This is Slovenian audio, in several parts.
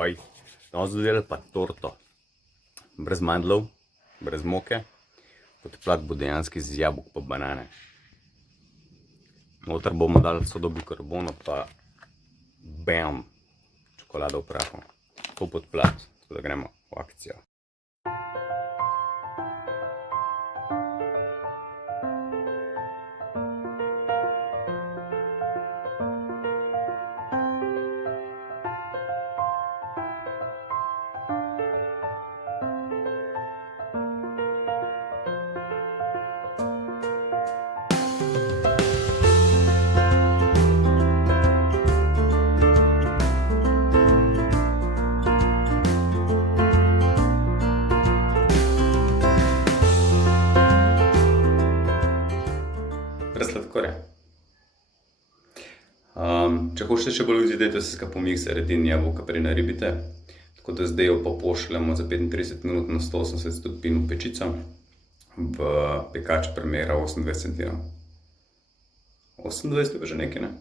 Ahoj, danes dodelali pa torto. Brez mandlov, brez moke. Podplat bo dejansko iz jabolk pa banane. Noter bomo dali sodo bikarbono pa bam, čokolado v prahu. To podplat, tako da gremo v akcijo. Sladkorja. Če hočete še bolj videti, dajte se pomikser in jabolka prinaribite. Tako da zdaj jo pa pošljemo za 35 minut na 180 stopinj v pečico. V pekač premera 28 cm. 28 je pa že nekaj, ne?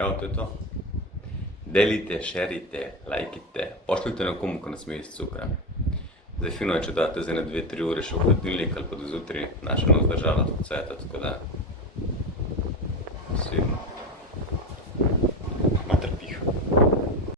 Evo, to je to. Delite, šerite, lajkite, pošljite nekomu, ko ne sme jesti cukra. Zdaj fino je, če date za 2-3 ure še v hladilnik ali pa do zjutraj, naša nas držala do cveta, tako da se vidimo.